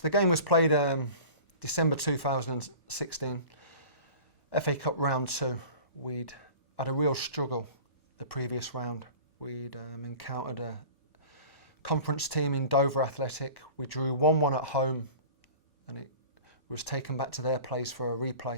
So the game was played December 2016, FA Cup round 2. We'd had a real struggle the previous round. We'd encountered a conference team in Dover Athletic. We drew 1-1 at home, and it was taken back to their place for a replay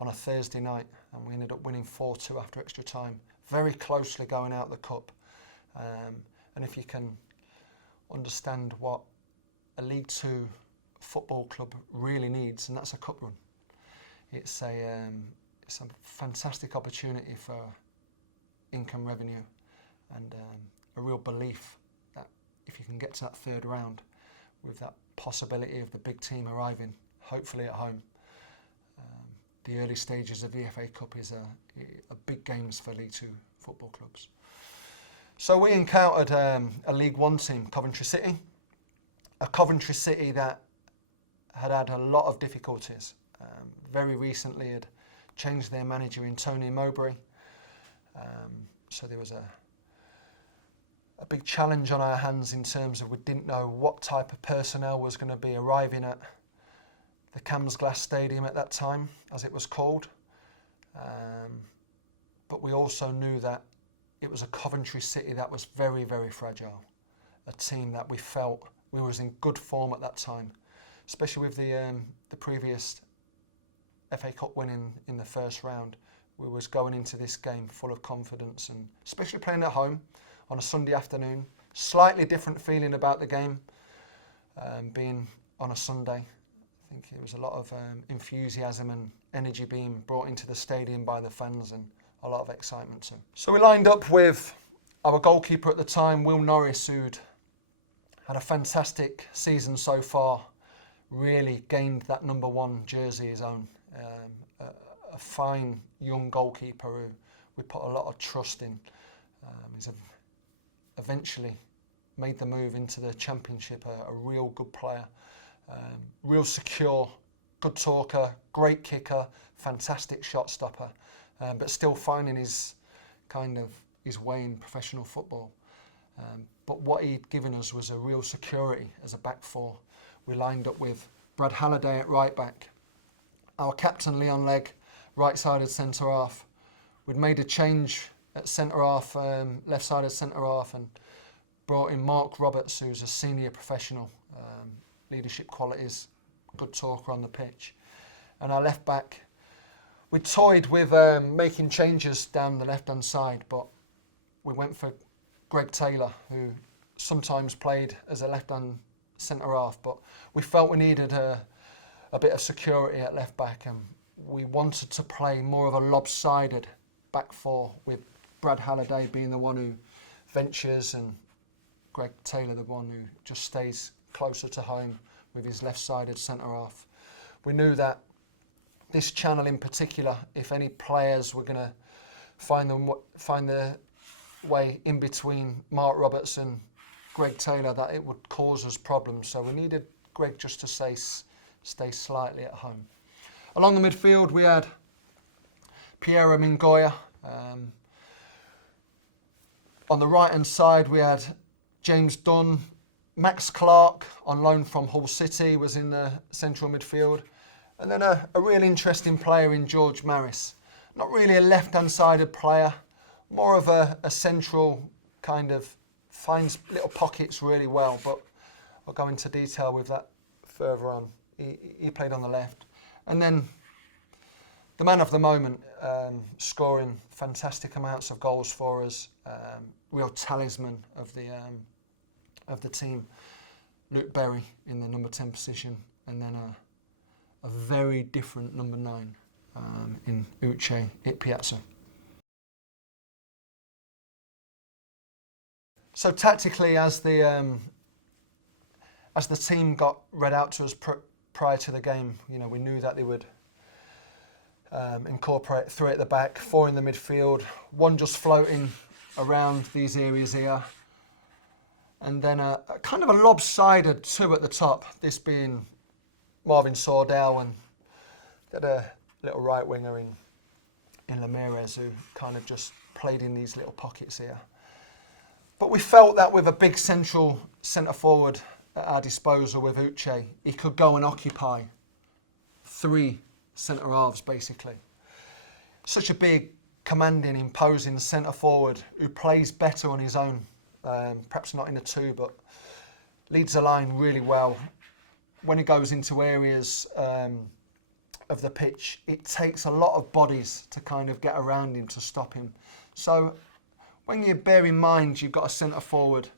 on a Thursday night, and we ended up winning 4-2 after extra time, very closely going out the cup. And if you can understand what a League Two football club really needs, and that's a cup run. It's a fantastic opportunity for income revenue, and a real belief that if you can get to that third round with that possibility of the big team arriving, hopefully at home, the early stages of the FA Cup is a big games for League Two football clubs. So we encountered a League One team, Coventry City, a Coventry City that had a lot of difficulties. Very recently had changed their manager in Tony Mowbray. So there was a big challenge on our hands in terms of we didn't know what type of personnel was going to be arriving at the Camsglass Stadium at that time, as it was called. But we also knew that it was a Coventry City that was very, very fragile. A team that we felt we was in good form at that time, especially with the previous FA Cup win in the first round. We was going into this game full of confidence, and especially playing at home on a Sunday afternoon. Slightly different feeling about the game, being on a Sunday. I think it was a lot of enthusiasm and energy being brought into the stadium by the fans, and a lot of excitement too. So we lined up with our goalkeeper at the time, Will Norris, who'd had a fantastic season so far, really gained that number 1 jersey his own. A fine young goalkeeper who we put a lot of trust in. He's eventually made the move into the Championship, a real good player, real secure, good talker, great kicker, fantastic shot stopper, but still finding his way in professional football. But what he'd given us was a real security as a back four. We lined up with Brad Halliday at right back, our captain Leon Legg, right-sided centre-half. We'd made a change at centre-half, left-sided centre-half, and brought in Mark Roberts, who's a senior professional, leadership qualities, good talker on the pitch. And our left-back, we toyed with making changes down the left-hand side, but we went for Greg Taylor, who sometimes played as a left-hand centre-half, but we felt we needed a bit of security at left-back, and we wanted to play more of a lopsided back four, with Brad Halliday being the one who ventures and Greg Taylor the one who just stays closer to home with his left-sided centre-half. We knew that this channel in particular, if any players were going to find their way in between Mark Roberts and Greg Taylor, that it would cause us problems. So we needed Greg just to stay slightly at home. Along the midfield, we had Piero Mingoya. On the right-hand side, we had James Dunn. Max Clark, on loan from Hull City, was in the central midfield. And then a real interesting player in George Maris. Not really a left-hand-sided player, more of a central kind of, finds little pockets really well, but I'll go into detail with that further on. He played on the left. And then the man of the moment, scoring fantastic amounts of goals for us, real talisman of the team, Luke Berry in the number 10 position, and then a very different number 9 in Uche Ikpeazu. So tactically, as the team got read out to us prior to the game, we knew that they would incorporate 3 at the back, 4 in the midfield, 1 just floating around these areas here, and then a kind of a lopsided 2 at the top, this being Marvin Sordell, and got a little right winger in Ramirez, who kind of just played in these little pockets here. But we felt that with a big central centre forward at our disposal with Uche. He could go and occupy 3 centre-halves, basically. Such a big, commanding, imposing centre-forward who plays better on his own. Perhaps not in a 2, but leads the line really well. When he goes into areas of the pitch, it takes a lot of bodies to kind of get around him to stop him. So when you bear in mind you've got a centre-forward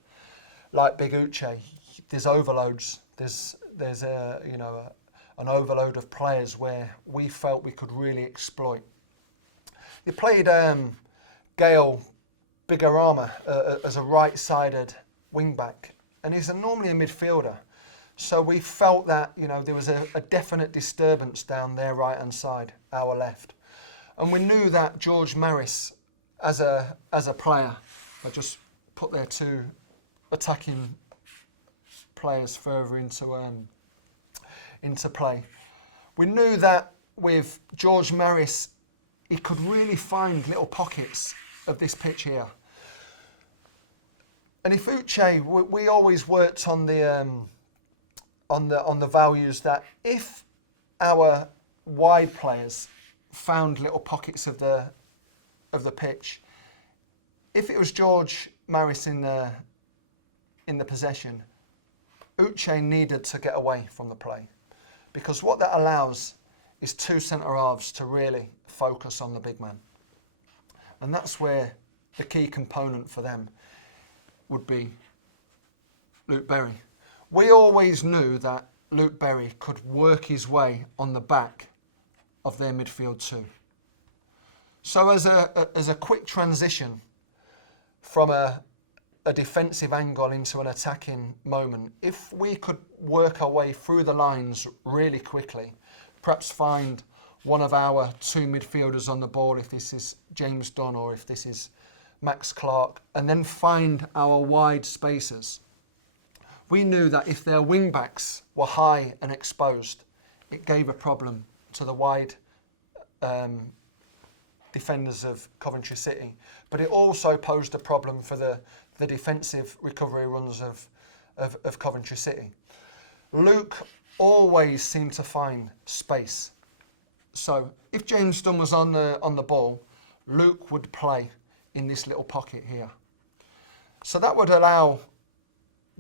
like Big Uche, there's overloads. There's an overload of players where we felt we could really exploit. He played Gail Bigorama as a right-sided wing-back, and he's normally a midfielder. So we felt that there was a definite disturbance down their right-hand side, our left. And we knew that George Maris, as a player, I just put their 2 attacking players further into play. We knew that with George Maris, he could really find little pockets of this pitch here. And if Uche, we always worked on the values that if our wide players found little pockets of the pitch, if it was George Maris in the possession, Uche needed to get away from the play, because what that allows is 2 centre-halves to really focus on the big man. And that's where the key component for them would be Luke Berry. We always knew that Luke Berry could work his way on the back of their midfield 2. So as a quick transition from a defensive angle into an attacking moment, if we could work our way through the lines really quickly, perhaps find one of our 2 midfielders on the ball, if this is James Dunn or if this is Max Clark, and then find our wide spaces. We knew that if their wing-backs were high and exposed, it gave a problem to the wide defenders of Coventry City. But it also posed a problem for the defensive recovery runs of Coventry City. Luke always seemed to find space. So if James Dunn was on the ball, Luke would play in this little pocket here. So that would allow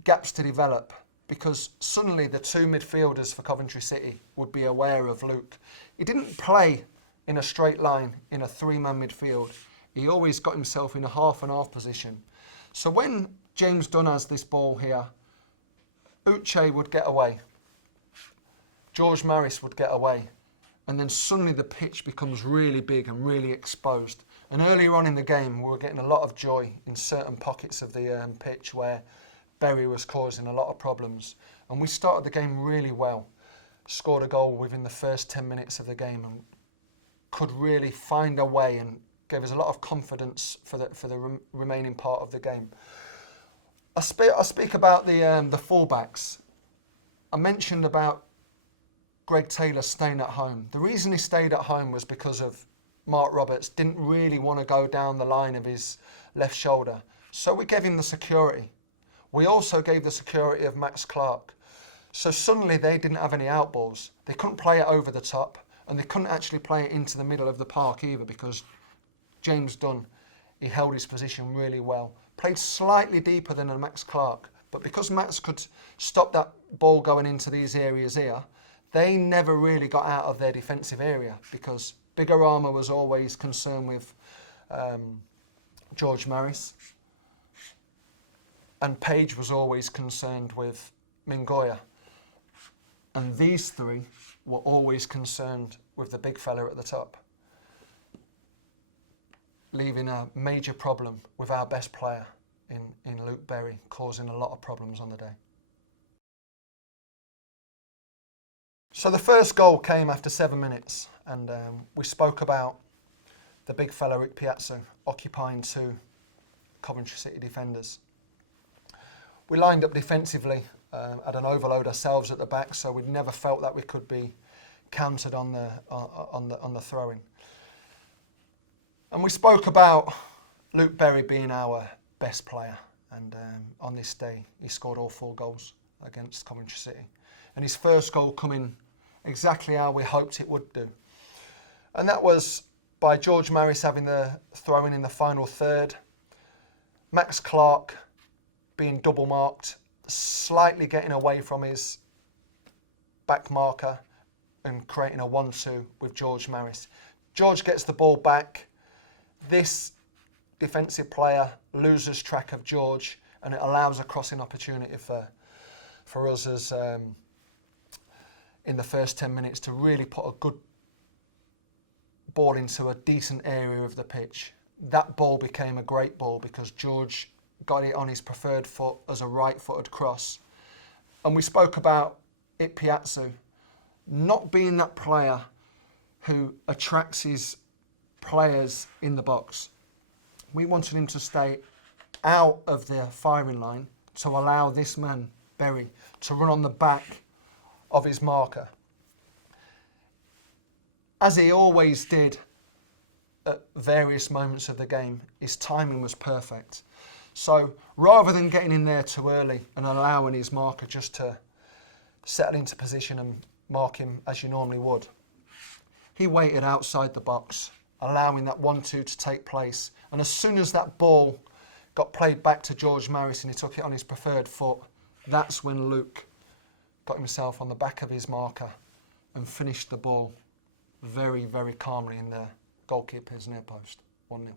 gaps to develop, because suddenly the 2 midfielders for Coventry City would be aware of Luke. He didn't play in a straight line in a 3-man midfield. He always got himself in a half-and-half position. So when James Dunn has this ball here, Uche would get away. George Maris would get away. And then suddenly the pitch becomes really big and really exposed. And earlier on in the game, we were getting a lot of joy in certain pockets of the pitch where Berry was causing a lot of problems. And we started the game really well. Scored a goal within the first 10 minutes of the game and could really find a way, and gave us a lot of confidence for the remaining part of the game. I speak about the fullbacks. I mentioned about Greg Taylor staying at home. The reason he stayed at home was because of Mark Roberts didn't really want to go down the line of his left shoulder. So we gave him the security. We also gave the security of Max Clark. So suddenly they didn't have any outballs. They couldn't play it over the top, and they couldn't actually play it into the middle of the park either, because James Dunn, he held his position really well. Played slightly deeper than a Max Clark, but because Max could stop that ball going into these areas here, they never really got out of their defensive area, because Bigorama was always concerned with George Maris, and Page was always concerned with Mingoya. And these 3 were always concerned with the big fella at the top, leaving a major problem with our best player in Luke Berry, causing a lot of problems on the day. So the first goal came after 7 minutes, and we spoke about the big fella Rick Piazza occupying 2 Coventry City defenders. We lined up defensively, had an overload ourselves at the back, so we'd never felt that we could be countered on the throwing. And we spoke about Luke Berry being our best player, and on this day he scored all 4 goals. against Coventry City. And his first goal coming exactly how we hoped it would do. And that was by George Maris having the throw-in in the final third. Max Clark being double marked, slightly getting away from his back marker and creating a 1-2 with George Maris. George gets the ball back. This defensive player loses track of George, and it allows a crossing opportunity for us as in the first 10 minutes to really put a good ball into a decent area of the pitch. That ball became a great ball because George got it on his preferred foot as a right-footed cross. And we spoke about Ikpeazu not being that player who attracts his players in the box. We wanted him to stay out of the firing line to allow this man, Berry, to run on the back of his marker. As he always did at various moments of the game, his timing was perfect. So rather than getting in there too early and allowing his marker just to settle into position and mark him as you normally would, he waited outside the box, allowing that 1-2 to take place. And as soon as that ball got played back to George Maris and he took it on his preferred foot, that's when Luke got himself on the back of his marker and finished the ball very, very calmly in the goalkeeper's near post. 1-0.